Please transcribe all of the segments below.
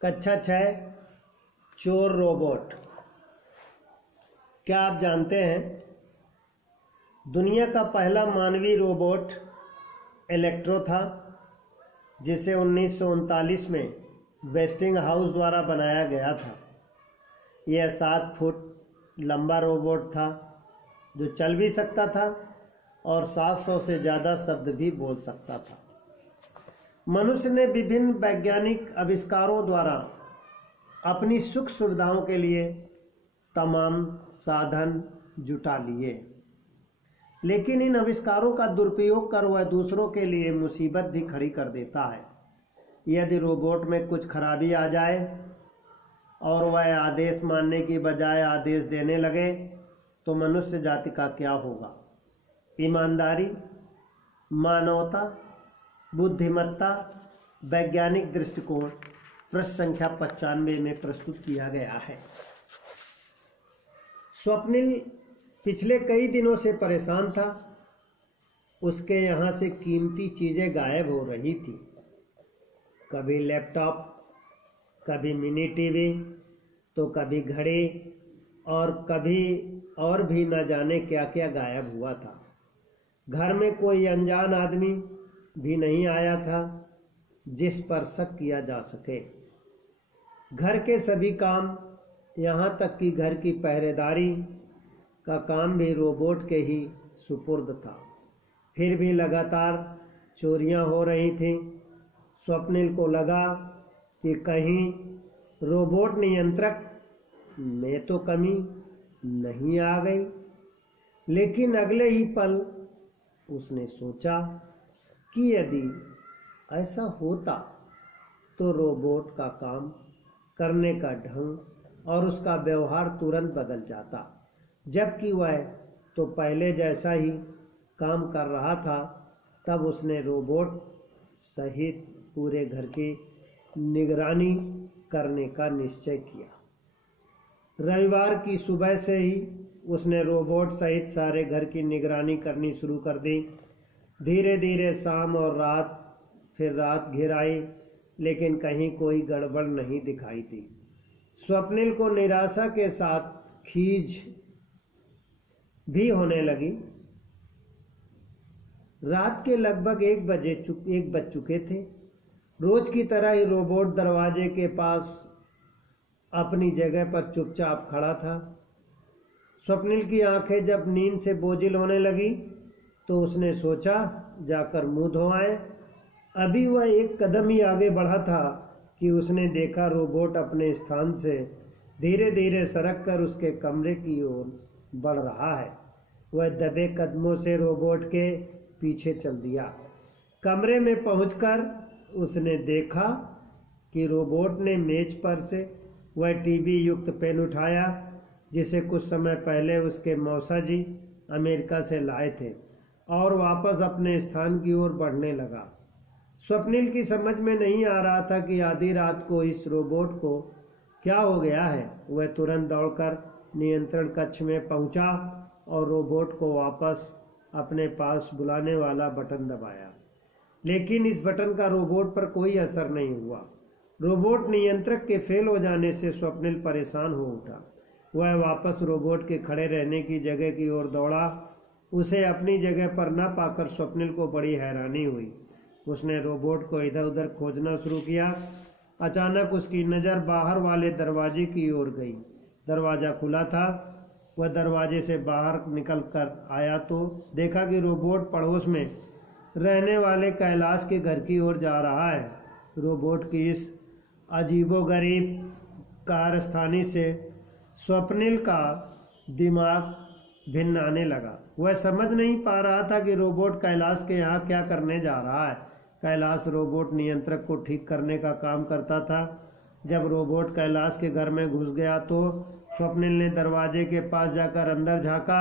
कक्षा 6 चोर रोबोट। क्या आप जानते हैं दुनिया का पहला मानवीय रोबोट इलेक्ट्रो था, जिसे 1939 में वेस्टिंगहाउस द्वारा बनाया गया था। यह 7 फुट लंबा रोबोट था जो चल भी सकता था और 700 से ज़्यादा शब्द भी बोल सकता था। मनुष्य ने विभिन्न वैज्ञानिक आविष्कारों द्वारा अपनी सुख सुविधाओं के लिए तमाम साधन जुटा लिए, लेकिन इन आविष्कारों का दुरुपयोग कर वह दूसरों के लिए मुसीबत भी खड़ी कर देता है। यदि रोबोट में कुछ खराबी आ जाए और वह आदेश मानने की बजाय आदेश देने लगे तो मनुष्य जाति का क्या होगा? ईमानदारी, मानवता, बुद्धिमत्ता, वैज्ञानिक दृष्टिकोण प्रश्न संख्या 95 में प्रस्तुत किया गया है। स्वप्निल पिछले कई दिनों से परेशान था। उसके यहाँ से कीमती चीजें गायब हो रही थी। कभी लैपटॉप, कभी मिनी टीवी, तो कभी घड़ी और कभी और भी न जाने क्या क्या गायब हुआ था। घर में कोई अनजान आदमी भी नहीं आया था जिस पर शक किया जा सके। घर के सभी काम, यहाँ तक कि घर की पहरेदारी का काम भी रोबोट के ही सुपुर्द था। फिर भी लगातार चोरियां हो रही थीं। स्वप्निल को लगा कि कहीं रोबोट नियंत्रक में तो कमी नहीं आ गई, लेकिन अगले ही पल उसने सोचा कि यदि ऐसा होता तो रोबोट का काम करने का ढंग और उसका व्यवहार तुरंत बदल जाता, जबकि वह तो पहले जैसा ही काम कर रहा था। तब उसने रोबोट सहित पूरे घर की निगरानी करने का निश्चय किया। रविवार की सुबह से ही उसने रोबोट सहित सारे घर की निगरानी करनी शुरू कर दी। धीरे धीरे शाम और रात, फिर रात घिर आई, लेकिन कहीं कोई गड़बड़ नहीं दिखाई दी। स्वप्निल को निराशा के साथ खीज भी होने लगी। रात के लगभग 1 बज चुके थे। रोज की तरह ही रोबोट दरवाजे के पास अपनी जगह पर चुपचाप खड़ा था। स्वप्निल की आंखें जब नींद से बोझिल होने लगी तो उसने सोचा जाकर मुंह धोआए। अभी वह 1 कदम ही आगे बढ़ा था कि उसने देखा रोबोट अपने स्थान से धीरे धीरे सरक कर उसके कमरे की ओर बढ़ रहा है। वह दबे कदमों से रोबोट के पीछे चल दिया। कमरे में पहुंचकर उसने देखा कि रोबोट ने मेज पर से वह टीवी युक्त पेन उठाया जिसे कुछ समय पहले उसके मौसा जी अमेरिका से लाए थे, और वापस अपने स्थान की ओर बढ़ने लगा। स्वप्निल की समझ में नहीं आ रहा था कि आधी रात को इस रोबोट को क्या हो गया है। वह तुरंत दौड़कर नियंत्रण कक्ष में पहुंचा और रोबोट को वापस अपने पास बुलाने वाला बटन दबाया, लेकिन इस बटन का रोबोट पर कोई असर नहीं हुआ। रोबोट नियंत्रक के फेल हो जाने से स्वप्निल परेशान हो उठा। वह वापस रोबोट के खड़े रहने की जगह की ओर दौड़ा। उसे अपनी जगह पर न पाकर स्वप्निल को बड़ी हैरानी हुई। उसने रोबोट को इधर उधर खोजना शुरू किया। अचानक उसकी नज़र बाहर वाले दरवाजे की ओर गई। दरवाज़ा खुला था। वह दरवाजे से बाहर निकल कर आया तो देखा कि रोबोट पड़ोस में रहने वाले कैलाश के घर की ओर जा रहा है। रोबोट की इस अजीबोगरीब कारस्तानी से स्वप्निल का दिमाग भिन्न आने लगा। वह समझ नहीं पा रहा था कि रोबोट कैलाश के यहाँ क्या करने जा रहा है। कैलाश रोबोट नियंत्रक को ठीक करने का काम करता था। जब रोबोट कैलाश के घर में घुस गया तो स्वप्निल ने दरवाजे के पास जाकर अंदर झांका।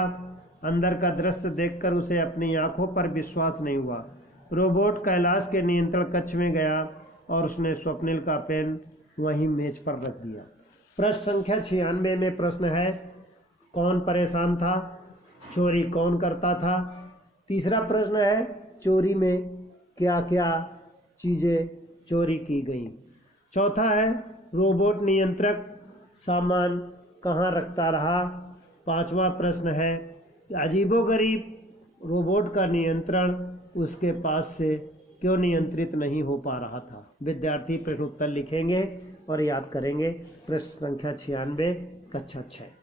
अंदर का दृश्य देखकर उसे अपनी आंखों पर विश्वास नहीं हुआ। रोबोट कैलाश के नियंत्रण कक्ष में गया और उसने स्वप्निल का पेन वहीं मेज पर रख दिया। प्रश्न संख्या 96 में प्रश्न है, कौन परेशान था? चोरी कौन करता था? तीसरा प्रश्न है, चोरी में क्या क्या चीज़ें चोरी की गई। चौथा है रोबोट नियंत्रक सामान कहाँ रखता रहा। पांचवा प्रश्न है अजीबोगरीब रोबोट का नियंत्रण उसके पास से क्यों नियंत्रित नहीं हो पा रहा था। विद्यार्थी प्रश्न उत्तर लिखेंगे और याद करेंगे। प्रश्न संख्या 96 कक्षा 6।